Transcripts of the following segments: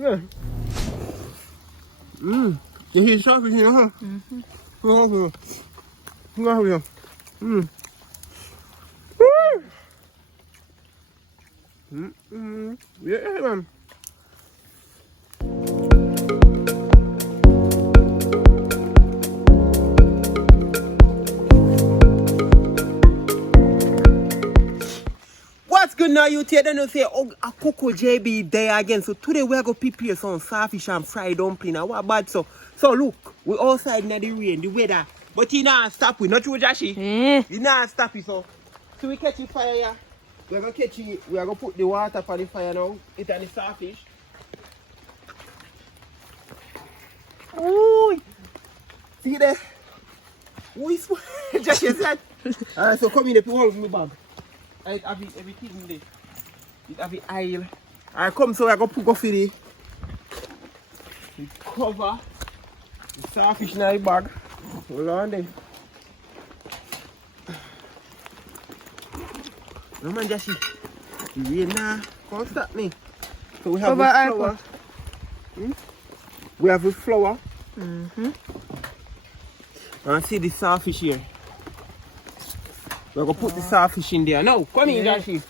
Yeah. You hear saltfish here, huh? Go here. Yeah, man. What's good now, you tell them say, oh, a Coco JB there again. So today we are going to prepare some saltfish and fried dumpling. And what bad so? So look, we outside in the rain, the weather. But you not stop it, not true, Jashi? You not stop it, so we catch the fire here. We are going to catch it, we are going to put the water for the fire now. It and the saltfish. Ooh! See there? Ooh, Jashi said. Alright, so come in there, hold me bag. I have everything in there. It have the aisle. Alright, come so I go put off the cover. The saltfish in the bag. Hold on there. No man, Jashi. The rain now can't stop me. So we have the flour. We have the flour. And see the saltfish here. We're going to put the saltfish in there. No, come in, Jashi.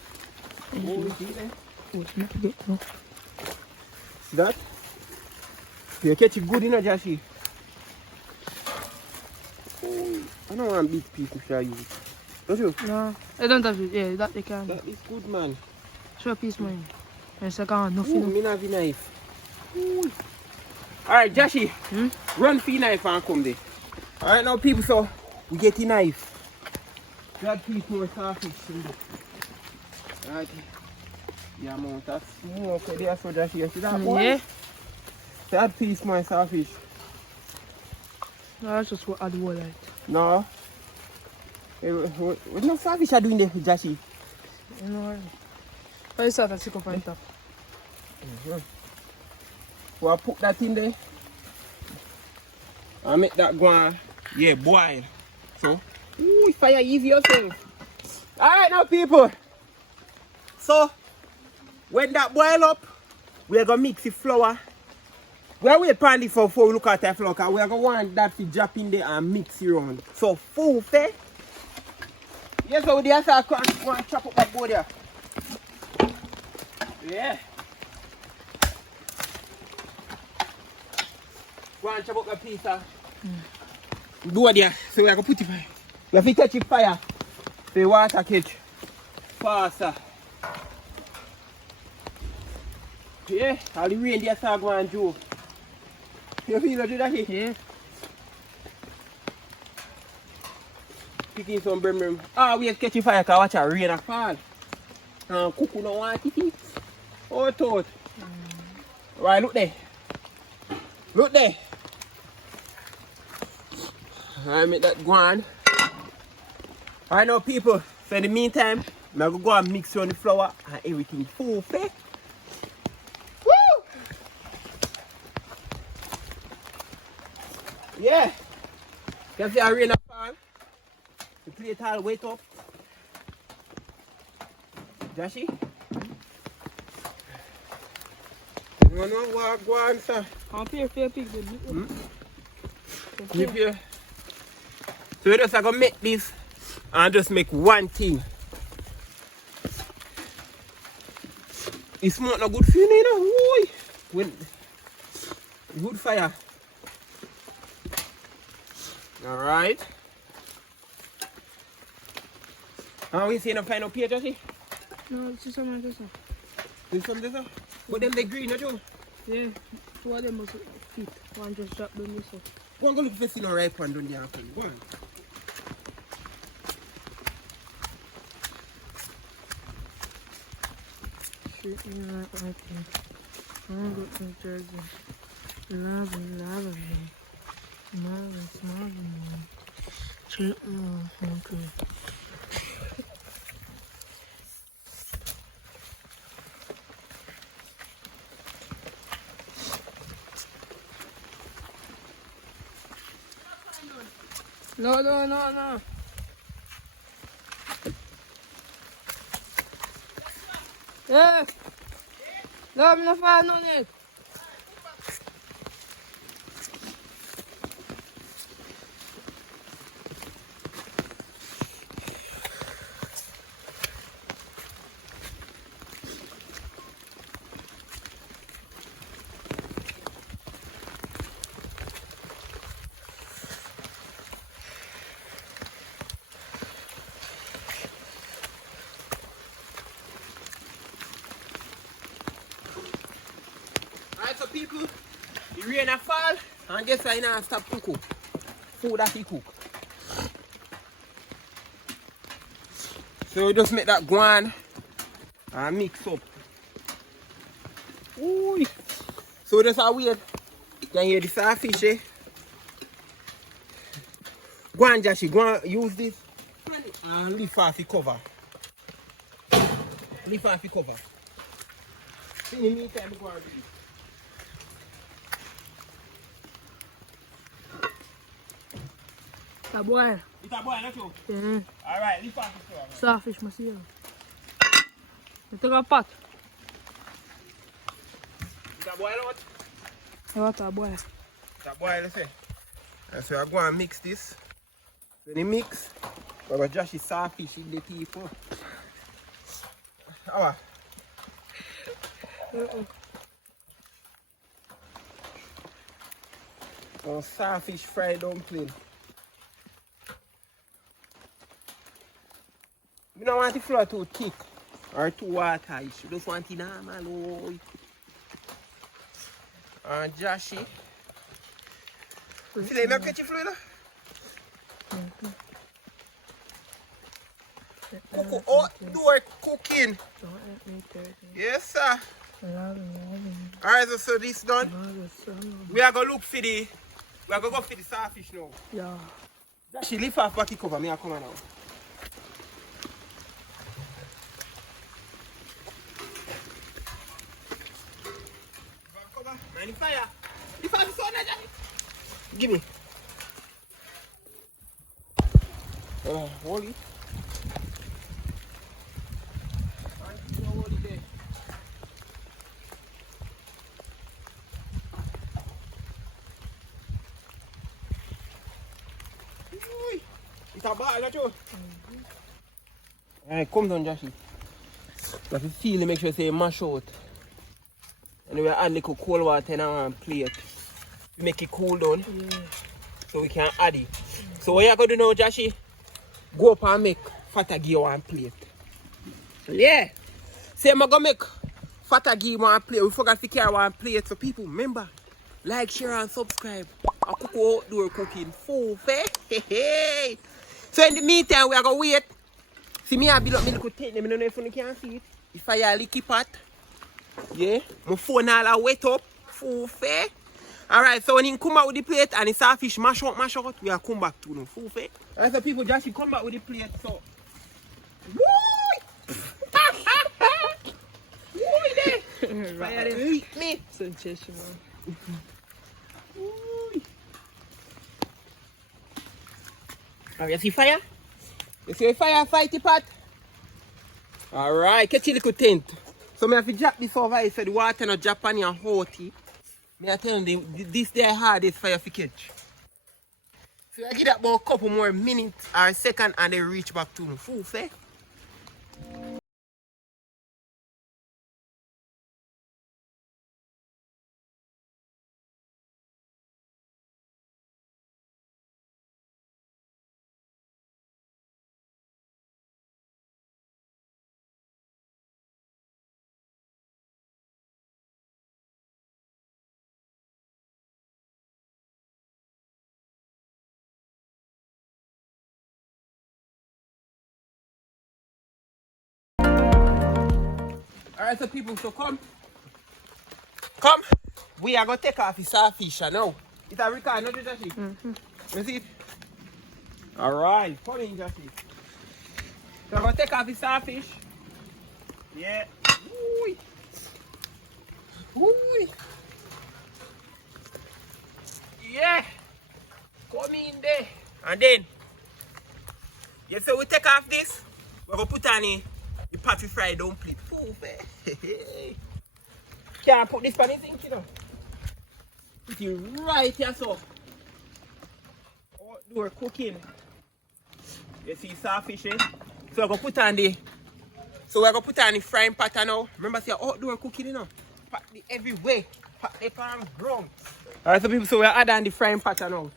See that? You catch it good, Jashi. I don't want big piece to show you. Don't you? No, I don't have it. Yeah, that they can. That is good, man. Show a piece, man. Yes, I can't. Nothing. Me not have a knife. Alright, Jashi. Run for your knife and come there. Alright, now, people, so we get the knife. That piece more saltfish in there. Right. Yeah, man, that's more okay there, so Jashi. You see that one? Yeah. That piece more saltfish. No, that's just what I do like. No. What no saltfish are doing there, Jashi? No. I just have to stick up on top. We'll put that in there. And make that go on, yeah, boil. So, ooh, fire easy yourself. Alright now, people. So, when that boil up, we're going to mix the flour. We're waiting for this before we look at the flour, because we're going to want that to drop in there and mix it around. So, full fair. Yes, so the other go and chop up that board there. Yeah. Go and chop up that piece of board there. So we're going to put it fire. We have to catch it fire. The water catch faster. Yeah, all the rain there start going and do. You feel that? Yeah. Picking some brim. Ah, we have to catch it fire because watch a rain and fall. And cook no want it. Oh, toad. Right, look there. Look there. I make that go on. Alright now, people, so in the meantime, I'm going to go and mix around the flour and everything full fair. Woo! Yeah. You can see a rain and fall. The plate all wet up. Jashi? You want to know what go on, sir? I'm fair pig. Here. So we're just going to make this and just make one thing. It's not no good for you, you know. When good fire. Alright. And we see no find up here, Josie? No, it's just something like this. There's some this. But them they green, not you? Yeah. Two of them must fit. One just drop them this way. Go and go look for see no ripe one down there. Go on. Shit me like that. I'm going to Jersey. Love me. Love me. Shit me like that. No. Yeah. No, I'm not fine on it. people, the rain a fall, and guess why now stop to cook? Food that he cook. So we just make that go on and mix up. Ooh. So that's how weird. You can hear the saltfish, eh? Go on, Joshy, go on, use this and lift off the cover. Lift off the cover. In the meantime, go on do this. It's a boil. It's a boil, not you? Yeah. Alright, lift off the cover. Saltfish must see. You take a pot. It's a boil out? You want a boil? It's a boil, let's say. So I go and mix this. When you mix, we got Joshy saltfish in the people. How? Oh, saltfish fried dumpling. You don't want the flour too thick or too waterish. You just want it normal. And Joshy. See, let me catch you fluid. Cook outdoor cooking. Yes, sir. Alright, so this done. We are gonna look for the. We are gonna go for the saltfish now. Yeah. She lift off back the cover. Me, I come on now. Cover. Man, the fire. The fire is on there. Give me. Hold it. Hold it there. It's a ball, not you? Alright, come down, Joshy. You have to feel it, make sure you mash out. And we add little cold water in our plate. We make it cool down. Yeah. So we can add it. So what you going to do now, Joshy? Go up and make fatagi one plate. Yeah. Say I'm going to make fatagi one plate. We forgot to carry one plate. So people, remember, like, share and subscribe. I cook outdoor cooking. Food, hey. So in the meantime, we are going to wait. See me, I build up my little tent. I don't know if you can see it. If I have a leaky pot. Yeah. My phone all wet up. Food, fair. Alright, so when he come back with the plate and the saltfish mash out, we are come back to no full fair. Alright, so people just come back with the plate, so. Woo! Woo there! Fire them eat me! Sensational. Alright, you see fire? You see fire fight the pot? Alright, catch a little tent. So I have to drop this over here so the water not drop on your hotty. I tell them this day hardest fire for catch. So I give that about a couple more minutes or seconds and they reach back to the full fair. Alright, so people, so come. Come. We are going to take off the saltfish now. It's a record, not just You see it? Alright, come in, Joshy. So I'm going to take off the saltfish. Yeah. Ooh. Ooh. Yeah. Come in there. And then, yeah, so we take off this. We're going to put on the patty fried dumpling. Can't put this on the sink, you know. Put it right here, so. Outdoor cooking. You see saltfish, eh? So we're going to put on the. So we're going to put on the frying pan now. Remember, see outdoor cooking, you know. Pat the everywhere. Pat the pan ground. Alright, so people, so we're adding the frying pan now.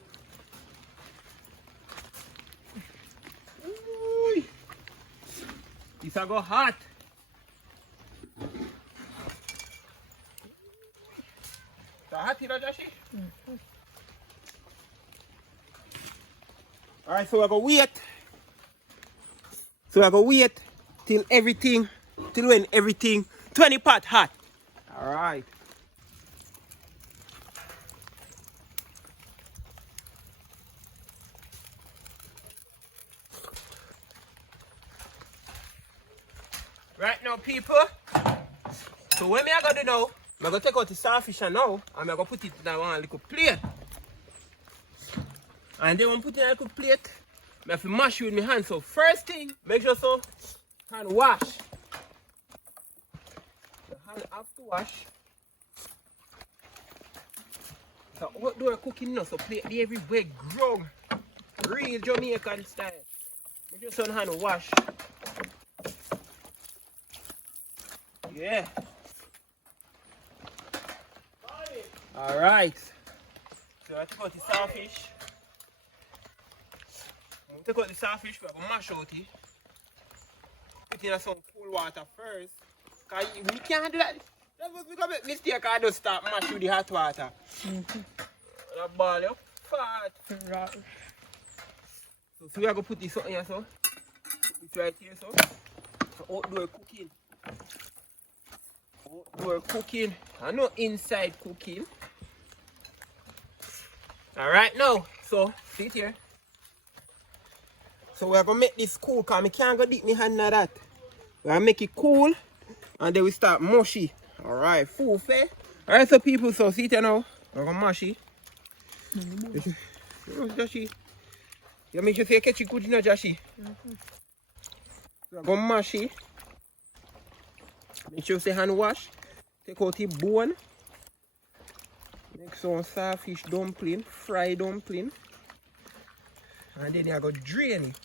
Ooh. This will go hot. you know, Joshi? Alright, so we're gonna wait. So we're gonna wait till when everything 20 pot hot. Alright. Right now, people. So what I gonna do now? I'm gonna take out the saltfish now and I'm gonna put it in one little plate. And then when I put it in a little plate, I have to mash it with my hands. So first thing, make sure so hand wash. The hand have to wash. So what do I cooking now? So plate the everywhere ground. Real Jamaican style. Make sure so hand wash. Yeah. Alright. So I take out the saltfish. Take out the saltfish, we're going to mash out it. Put in some cold water first. Because we can't do that. That's what we can make mistake. I just start mash with the hot water. That ball up fat. Right. So we are going to put this on here, so. It's right here, so. So outdoor cooking. Outdoor cooking. And not inside cooking. Alright now. So, sit here. So we're going to make this cool because I can't go dip my hand in that. We're going to make it cool and then we start mushy. Alright, full fair. Alright, so people, so see it now. We're going to mash it. Joshi. You make sure you catch it good, you know, Joshi. We're going to mash it. Make sure you say hand wash. Take out the bone. Make some saltfish dumpling, fried dumpling. And then you're going to drain it.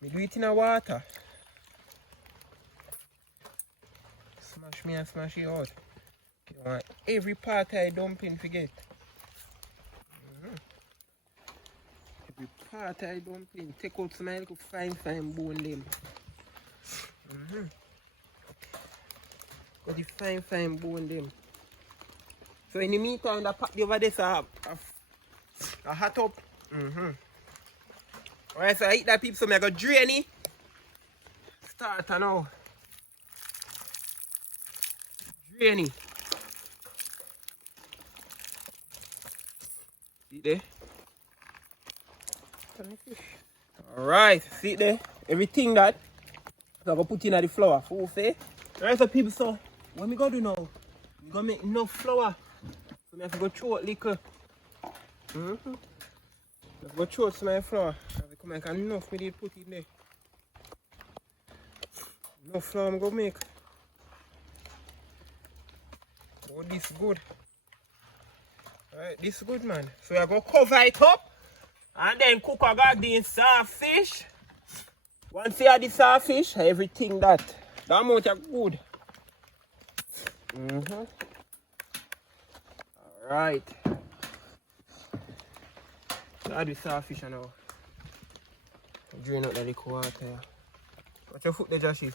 We do it in the water. Smash me and smash it out. You want every part of the dumpling to get. Every part of the dumpling. Take out some little fine bone them. Got the fine bone them. So in the meantime, the pack over there so a hot up. Alright, so I eat that people, so I'm going to drain it. Start now. Drain it. See there? Alright, see there? Everything that. So I'm going to put in the flour. Full fair. Alright, so people, so what we going to do now? We're going to make enough flour. So I have to go throw it liquor. Let's go throw some of my flour. I make enough we need put in there. Enough flour I'm going to make. Oh, this good. Alright, this good, man. So I'm going to cover it up. And then cook a goddamn saltfish. Once you have the saltfish, everything that amount is good. Alright. So add the saltfish now. Drain out the liquid water. Watch your foot there, Joshi.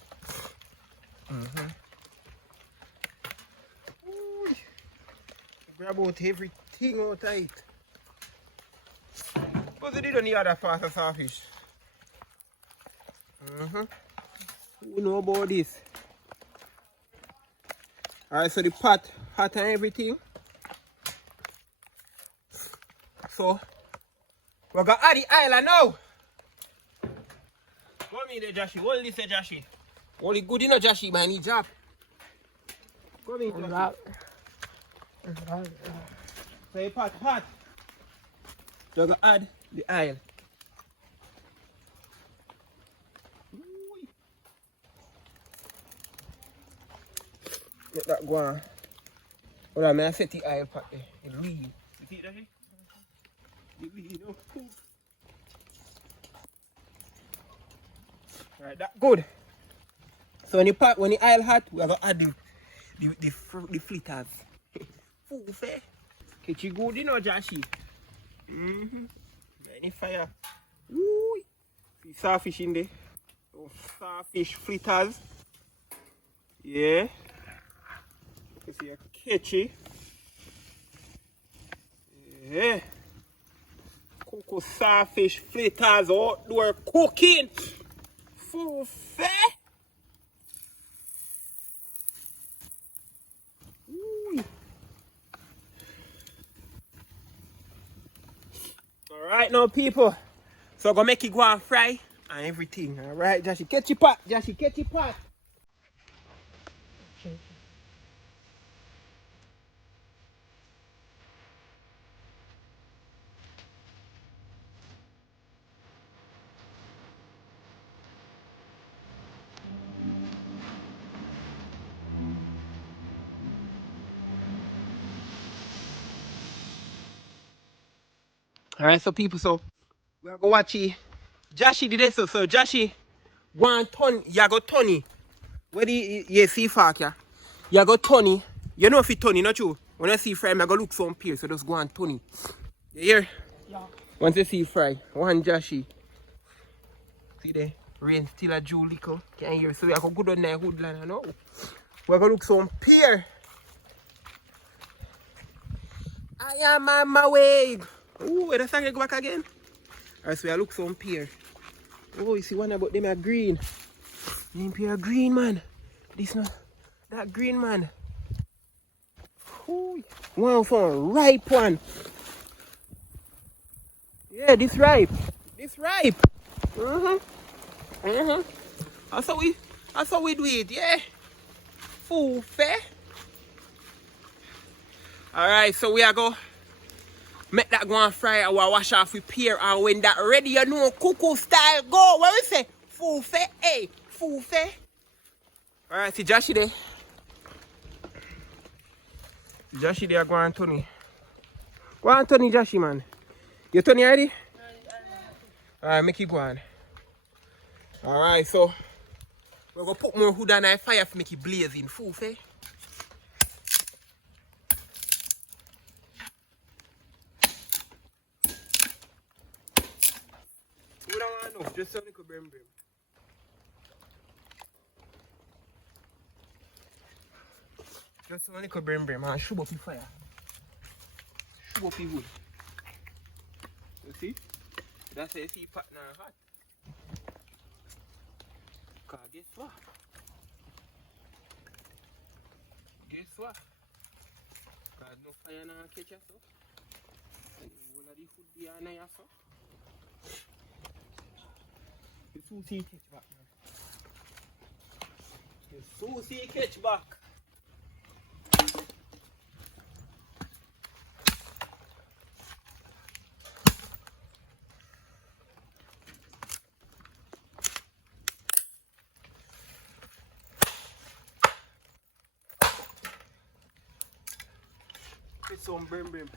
Grab out everything out of it. Because you didn't need other part of saltfish. Who know about this? Alright, so the pot hot and everything. So we're gonna add the island now. Come in there, Joshi. Hold this, Joshi. Hold it good, you know, Joshi, man. He drop. Come in, Joshi. So the pot hot. You're gonna add the oil. Let that go on. Hold on, I set the oil pot there. It leave. You see it, Joshi? It leave, no cook. Alright, that good. So when the oil hot, we're gonna add the fritters. Full fair. Catch you good, you know, Joshi. Any fire. Ooh. See saltfish in there. Oh, saltfish fritters. Yeah. You see a catchy. Yeah. Cocoa saltfish fritters outdoor cooking. Full fat. Alright now people. So I'm gonna make it go and fry and everything. Alright, Joshy, catch your pot. Joshy, catch your pot. Alright, so people, so we're gonna watch it. Joshy did it, so Joshy, 1 ton, you got Tony. Where the you see fuck ya? You got Tony. You know if it's Tony, not true. When I see fry, I go look some peer, so just go on Tony. You hear? Yeah. Once you see fry, 1 Joshy. See there? Rain still a Jew liquor. Can't hear. So we are going to go down there woodland and all. We're going to look some peer. I am on my way. Oh, where the second go back again? Alright, so we are look some peer. Oh, you see one about them are green. Them peer green, man. This not that green, man. Ooh, one for a ripe one. Yeah, this ripe. This ripe. That's how we do it, yeah. Full fair. Alright, so we are go make that go and fry or wash off with pear, and when that ready, you know, cuckoo style go. What we say? Full fair, hey, full fair. Alright, see Joshy there. Joshy there, go on Tony. Go on Tony, Joshy, man. You Tony ready? Alright, make it go on. Alright, so we're gonna put more wood on our fire to make it blazing. Full fair. We don't want no, just so we could brim. Just so we could brim and shoot up the fire. Shoot up the wood. You see? That's how you see pot now hot. Cause guess what? Cause no fire now catch us up. And the whole of the food be on there so. The Susie catch back, man. The Susie catch back. Get some brim.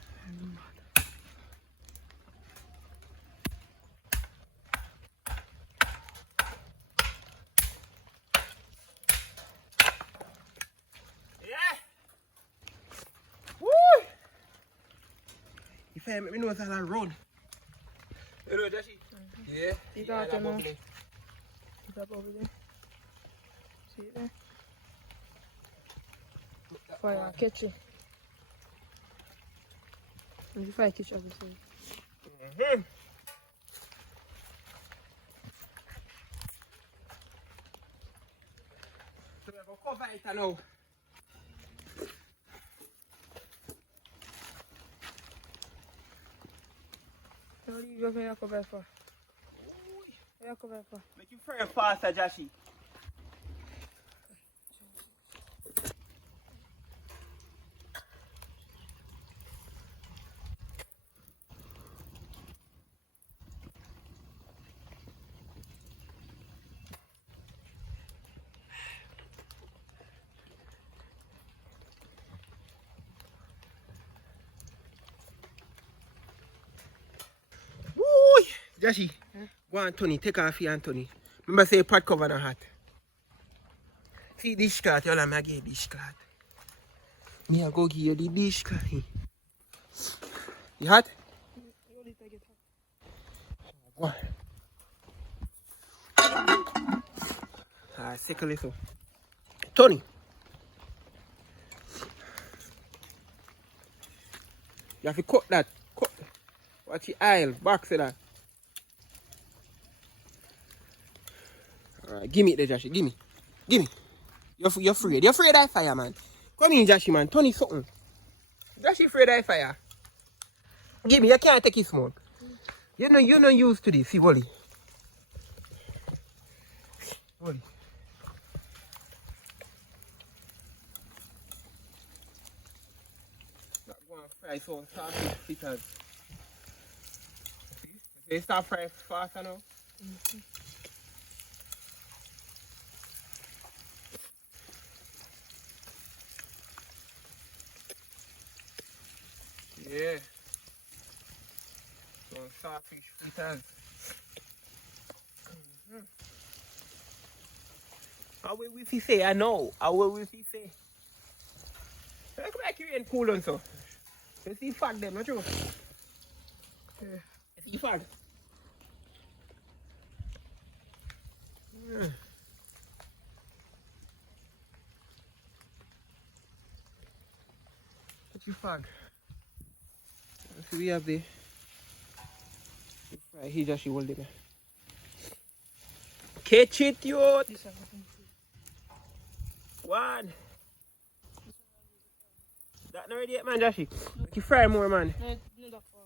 If I make me know it's on a road. You know, Joshy? Yeah. You got it now. It's up over there. See it there? Fire catch it. And the fire catch everything. So we're going to cover it now. What do you going to cover for? What you cover for? Make you fry faster, Joshy. Joshy, go on, Tony. Take off your Anthony. Remember, say pot cover the hot. See dish cloth, you all give dish cloth. Me I go give you the dish cloth. You hot? Go on. Alright, take a little. Tony. You have to cut that. Cut. Watch the aisle. Box of that. Alright, give me it there, Joshy. Give me. Give me. You're afraid. You're afraid of that fire, man. Come in, Joshy, man. Turn it something. Joshy afraid of that fire. Give me. You can't take it smoke. You're not used to this. See, Wally. Wally. Not going to fry so saltfish fritters. See? They start frying faster now. Mm-hmm. Yeah. So saltfish fritters. How will we say? I know. How will we say? Look like you ain't cool on so. You see fag them, not true? Yeah. You see fag? What's your fag? So we have the right here, just hold it. Catch it, yo! One. That not ready yet, man, Joshy. You fry more, man. No, that far.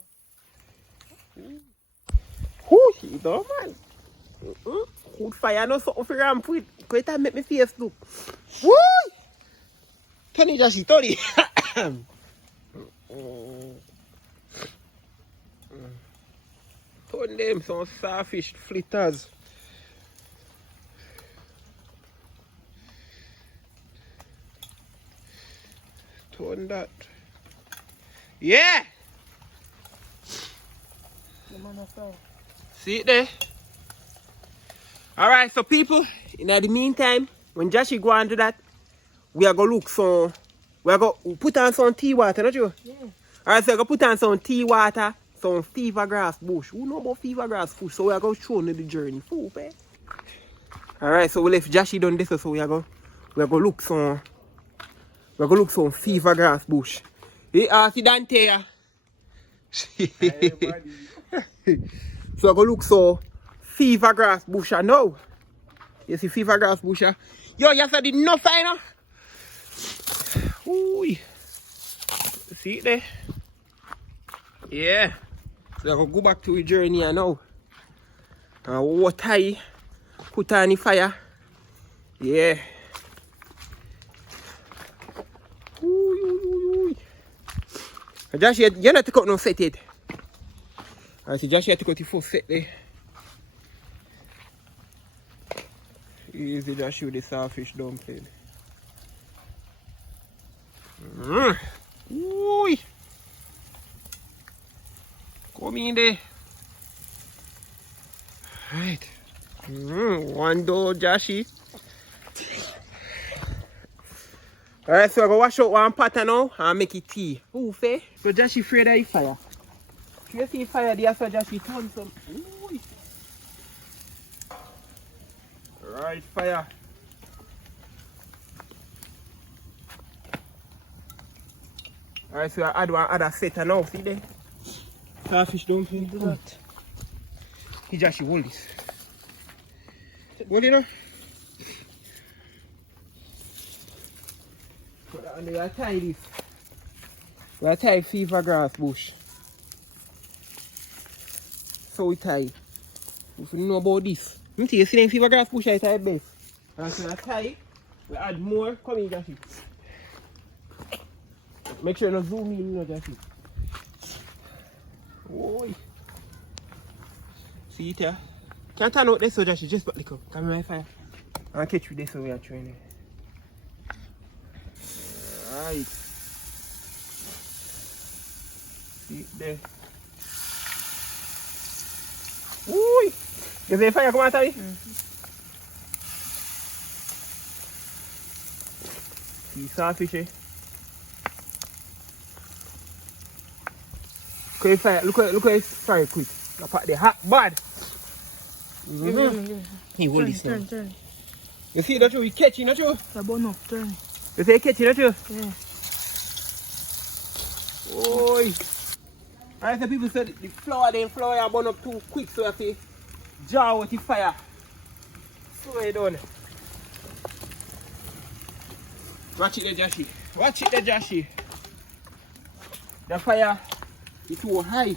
Whoo, you know, man. Good fire, no something for ramp with. Quit and make me face look. Woo! Turn it, Joshy, turn it. Turn them some saltfish fritters. Turn that. Yeah! See it there? Alright, so people, in the meantime, when Joshy go and do that, we are going to look some, we are going to put on some tea water, not you? Yeah. Alright, so we are going to put on some tea water, some fever grass bush. Who know about fever grass bush? So we are going to show you the journey. Fool, eh? Alright, so we left Joshy done this, so we are going to look some, we are going to look some fever grass bush. Hey, see Dante here. Hey, buddy. So I go look so fever grass bush now. You see fever grass bush. Yo, you said enough I know. Ooh. See it there? Yeah. So I go back to the journey now. Water, put on the fire. Yeah. Ooh. Josh, you're not taking no set yet. Alright, so Josh, you have to go to the first set there. Easy, Josh, with the saltfish dumpling. Ooh. Come in there. Right. One door, Joshy. Alright, so I go wash out one pot now and make it tea. Ooh, fair. So Joshy afraid of the fire. You see fire there, so Joshy turn some. Ooh. Right, fire. Alright, so I add one other set now, see there? Saltfish dumpling. Do that. He Joshy hold this. Hold it now. And we are tie this. We are tie fever grass bush. So we tie. If you know about this. You see the fever grass bush I tie best. And so we tie, we add more. Come in, Joshy. Make sure you don't zoom in, you know, Joshy. Oi. See it here? Can't turn out this so Joshy, just put the cup. Come in my fire. I'll catch you this so we are training. Right. See it there. Ooh! You see the fire come out of it? See saltfish, eh? Look at it's fire quick. I put the hot bad. He hold this now. Turn. You see that you catch it, not you? The bun up, turn. You see catch it, not you? Yeah. Oi! Alright, so people said the flour burn up too quick, so you have to jar with the fire. So you done. Watch it there, Joshi. Watch it there, Joshi. The fire is too high.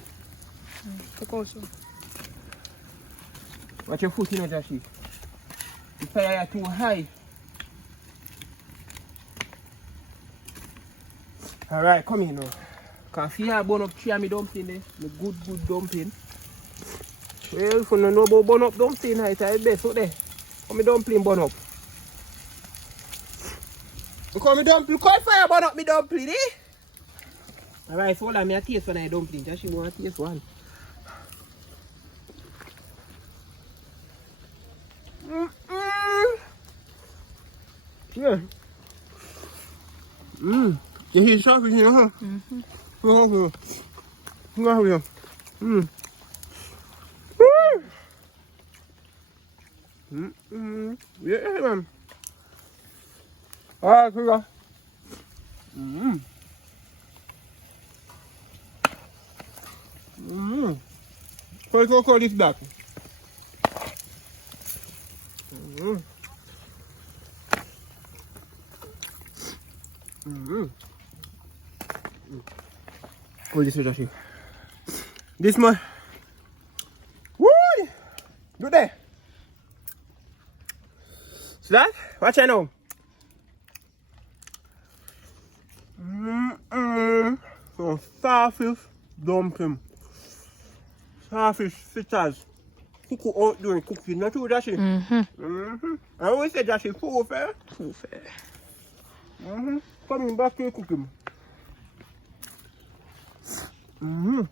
Take out some. Watch your foot, you know, Joshi. The fire is too high. Alright, come here now. Because see I burn up 3 of my dumpling there. My good dumpling. Well, if you don't know about burn up dumpling, it's the best out there. How my dumpling burn up? Because my dumpling, look how fire burn up my dumpling, eh? Alright, so hold on, I taste one of the dumpling. Just you want to taste one. Yeah. You hear the saltfish, you know, huh? Yeah, man. Alright, sugar. Let's go call this back. What is this, Joshi? This one. Woo! Do that. See that? Watch I know. So starfish dumpling. Starfish fritters. Cook out during cooking, not true, Joshi? I always say, Joshi, full fair. Full fair. Coming back to cooking. Ooh.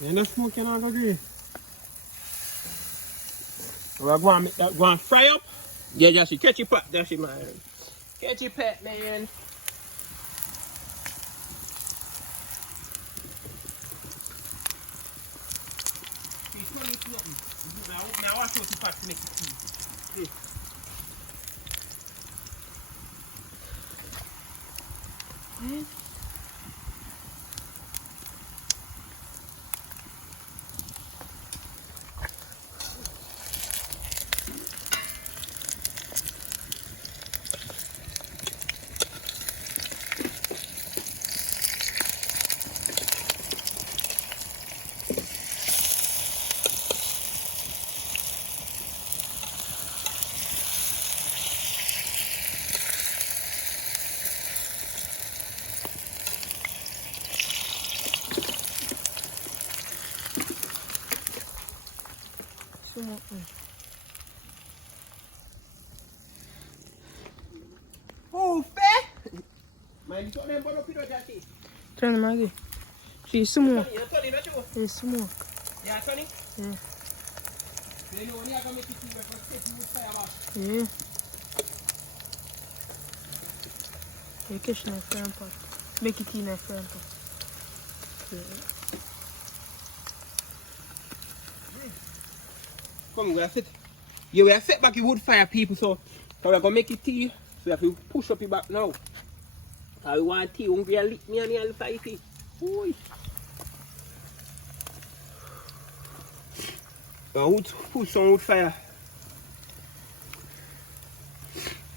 And the smoke can go there. We're going to go and fry up. Yeah, Joshi, catch your pot, Joshi, man. Catch your pet, man. Now watch out the pot to make it tea. Oh, fair! Man, you got them burn up in the Joshi. Turn them again. See, smoke. You're turning, not you? It's smoke. Yeah, turning? Yeah. You know when you're going to make it tea, we're going to take you with fire back. Yeah. You catch in a frying pot. Make it in a frying pot. Yeah. Come, we are set. Yeah, we are set back the wood fire, people, so we're going to make it tea. So we have to push up it back now. I want tea, hungry and lick me on the fire tea. Ooh. Wood, put some wood fire.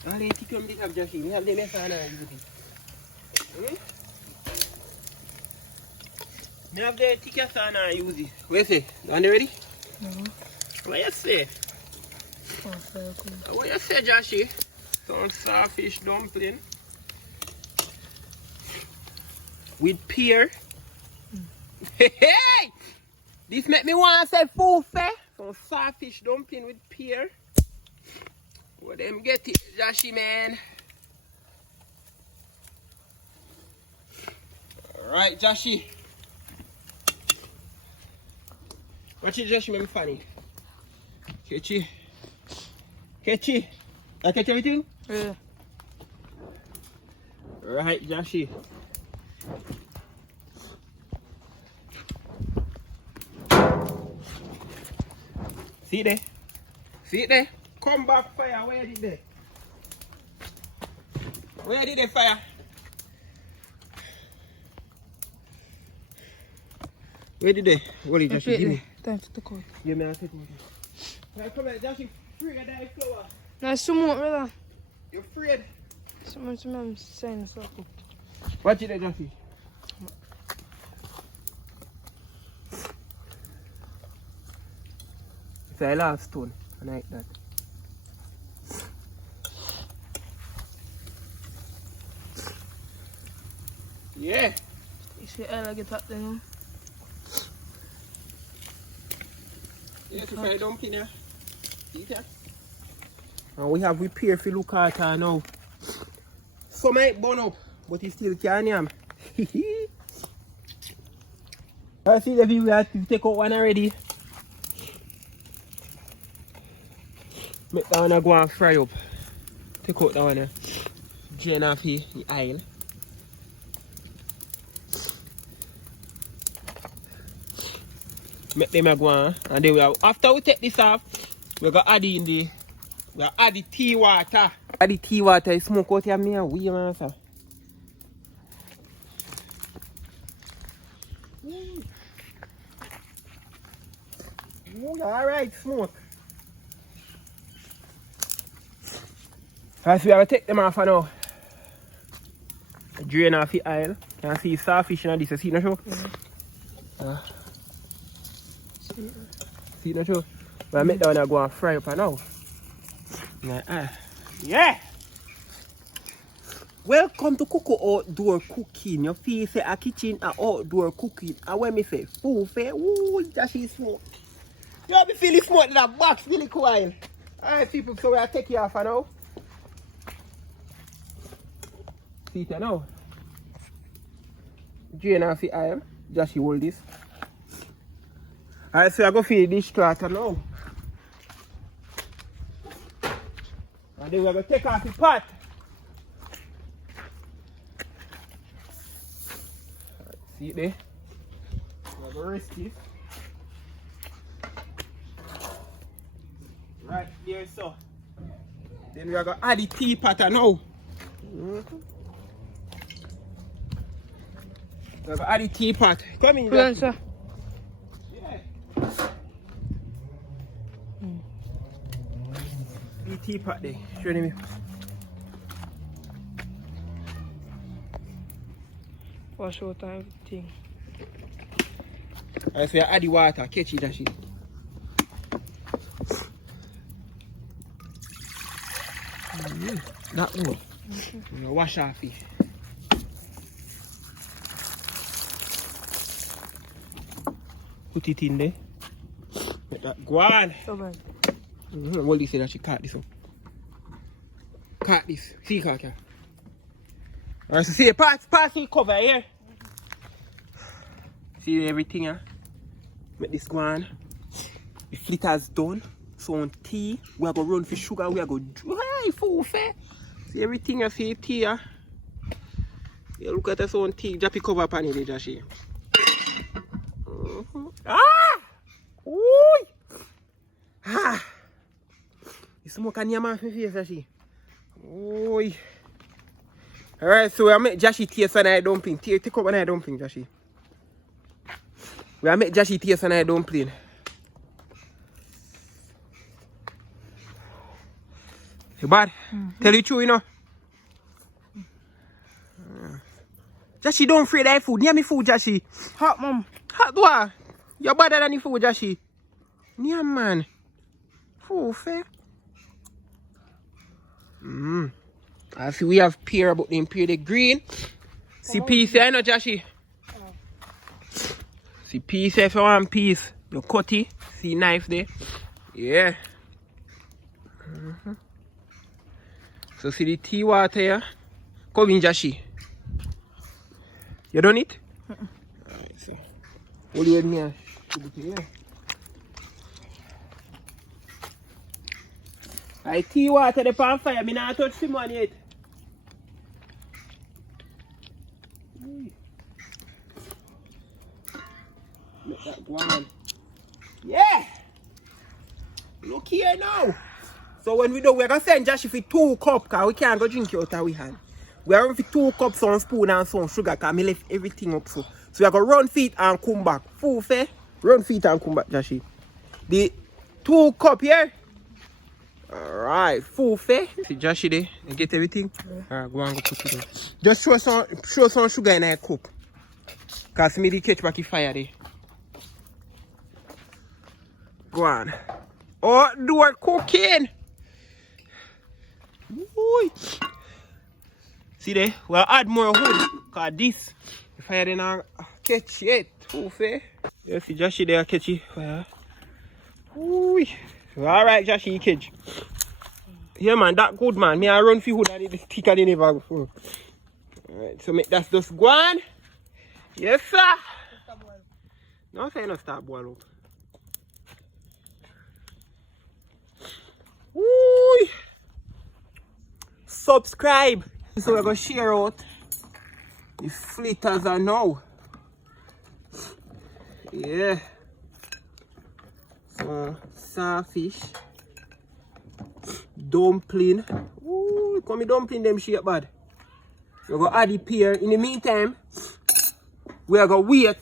All the tea come this up, Joshi. We have the left hand and use it. We have the thickest hand and use it. What you say? Are you ready? What you say? What you say, Joshi? Some saltfish dumpling with pear. Hey! This make me want to say full fair. Some saltfish dumpling with pear. What them get it, Joshi, man? Alright, Joshi. Watch it, Joshi, make me funny. Catch it. Catch it. I catch everything? Yeah. Right, Joshi. See there? See it there? Come back fire, where did they? Where did they fire? Where did they? What did Joshie give me? Time to take out. Give me a take out. Right, come here, Joshie, free of that flower. No, it's some more, brother. You're afraid? Someone saying the circle. Watch it there, Joshie. It's a last stone, I like that. Yeah. You see how I get up there now? Yes, if I dumpling here. Eat it. And we have repair for look at her now. Some might burn up, but it still can yam. I see the view we have to take out one already. Make that one go and fry up. Take out that one. Drain off the oil. Make them go on. And then we have, after we take this off, we're gonna add in the tea water. Add the tea water, smoke out here, me and we man, sir. Alright, smoke. First we have to take them off for now. Drain off the oil. Can you see saltfish in this? You see no show? Yeah. See no show? But I make that one go and fry up now. Yeah! Welcome to Coco Outdoor Cooking. You feel say a kitchen and outdoor cooking. And when me say food fair, ooh, that she smoke. You be feeling smoke in that box really quiet. Alright people, so we'll take you off for now. See it now. Drain off the oil. Just hold this. Alright, so I go feed this starter now. And then we're going to take off the pot. Right, see it there? We're going to rest this. Right there, so. Then we're going to add the teapot now. We're going to add the teapot. Come in, Put sir. The teapot there, show me. Wash out everything. Alright, so you add the water, catch it, Joshie. That one. You wash off it. Put it in there. Let that go on. So bad. Hold this here that she cut this up. Cut this. See, cut here. Alright, so see, pass the cover here. See everything here. Make this go on. The flitter's done. So on tea, we are going to run for sugar. We are going to dry food fair. See everything you see tea here. You look at this on tea. Just pick cover upon it, Joshie. Ah! Ooh! Ah! You smoke on your mouth my face, Joshie. Ooh! Alright, so I make Joshie taste on that dumpling. Take up on that dumpling, Joshie. We make Joshie taste on that dumpling. You bad? Tell you true, you know. Joshie, don't fry that food. Near me food, Joshie. Hot, mom. Hot what? You're better than the food, Joshie. Yeah, man. Food fair. I see we have pear, but them pear the green. See piece here, I know, Joshie. See piece here, if you want piece. You cut it. See knife there. Yeah. So see the tea water here. Come in, Joshie. You done it? Alright, so. What do you want me to I tea water the pan fire, I not touch the money yet. Let that go on. Yeah! Look here now. So when we do, we're going to send Josh for 2 cups because we can't go drink it out of we hand. We are running for 2 cups, some spoon and some sugar because I left everything up so. So we are going to run feet and come back. Full fair. Run feet and come back, Joshy. The 2 cup here. Alright, full fair. See Joshy there. You get everything? Yeah. Alright, go and go put it in. Just show some sugar in a cup. Because me the catch back the fire there. Go on. Oh, do our cooking. Ooh. See there? We'll add more wood. Because this, the fire didn't catch it. Full fair. You see Joshy there catch it. Fire. Ooh. Alright, Joshy, you catch. Yeah, man, that good, man. Me I run for wood and it's thicker than ever before. Alright, so that's just go on. Yes, sir. No, say no start boil up. Ooh. Subscribe. So we're going to share out the flitters are now. Yeah. So, saltfish. Dumpling. Ooh, come and dumpling them shape bad. We're going to add the pear. In the meantime, we are going to wait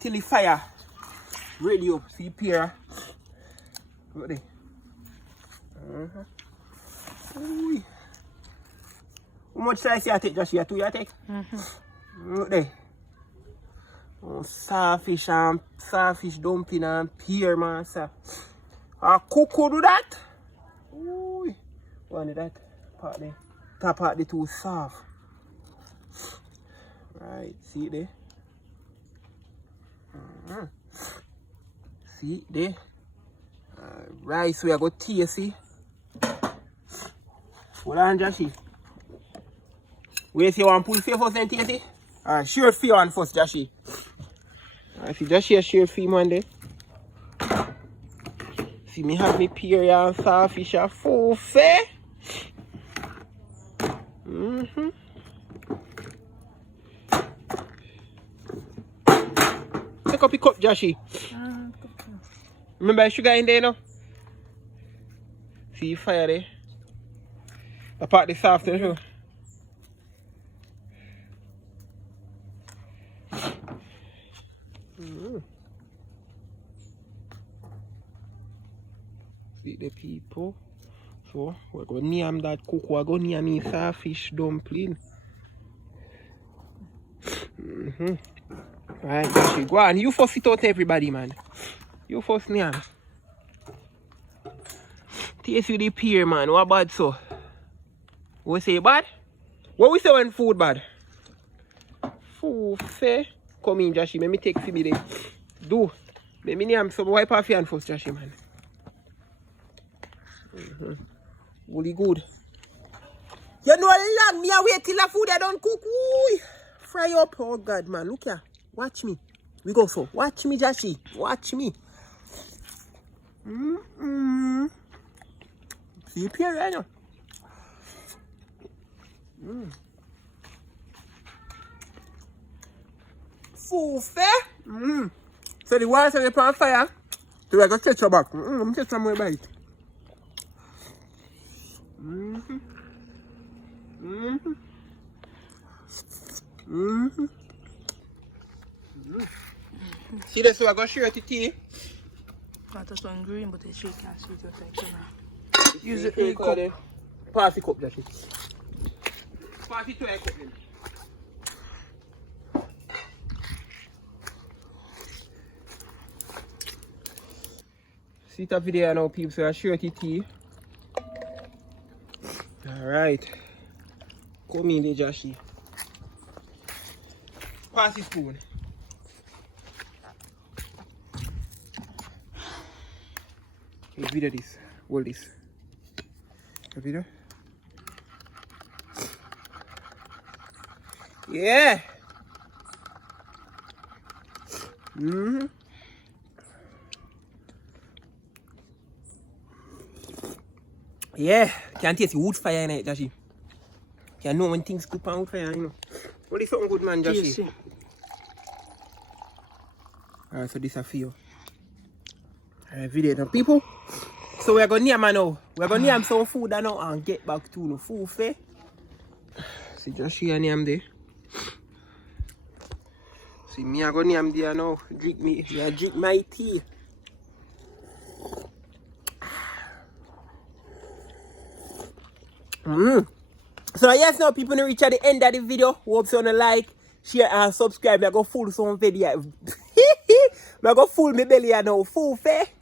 till the fire ready up. See pear. Look there. Ooh. How much size you take, Josh? You 2 you take? Look there. Oh, saltfish dumpling and pear, man. Cook do that. Ooh. One of that part there. That part the 2 soft. Right, see it there? See it there? Right, so we are going to taste it. Hold on, Joshy. Wait, you want to pull for first and taste it? Alright, share fee on first, Joshy. Alright, see Joshy share fee man there. See me have me pear and saltfish are full fair. Take up your cup, Joshy. Remember the sugar in there now? See fire there. Apart the soft too. See the people. So we're going to name that cook. We're going to name me saltfish dumpling. Right, Joshy, go on. You first sit out everybody, man. You first name. Taste with the pear, man. What bad so? We say bad? What we say when food bad? Food fair. Come in, Joshy. Let me take for me there. Do. Let me name some wipe off your hand first, Joshy, man. Really good. You know long me wait till the food I don't cook. Ooh. Fry up. Oh God, man. Look here. Watch me. We go so. Watch me, Joshy. Watch me. See pear right now. Full fair. So the water is on fire. So we're going to stretch your back. I'm going to take some more bite. See this, so we're going to share the tea. Got us on green, but it's shaky and sweet effect now. Use the cup. Pass the cup, Joshy. Pass it to a cup then. See that video now, people, so I share the tea. Alright. Come in there, Joshy. Pass the spoon. Okay, video this. Hold this. A video? Yeah. Yeah. Can't taste the wood fire in it, Joshy. You know when things cook on wood fire, you know. What is something good, man, Joshy? Alright, so this is for you. Video now, people. So we're gonna name now. We're gonna name some food now and get back to the food fair. See, just share name there. See, me I gonna name there now. Drink my tea. So yes, now people reach at the end of the video. Hope you wanna like, share and subscribe. I go full some video. I go full my belly now. Full fair.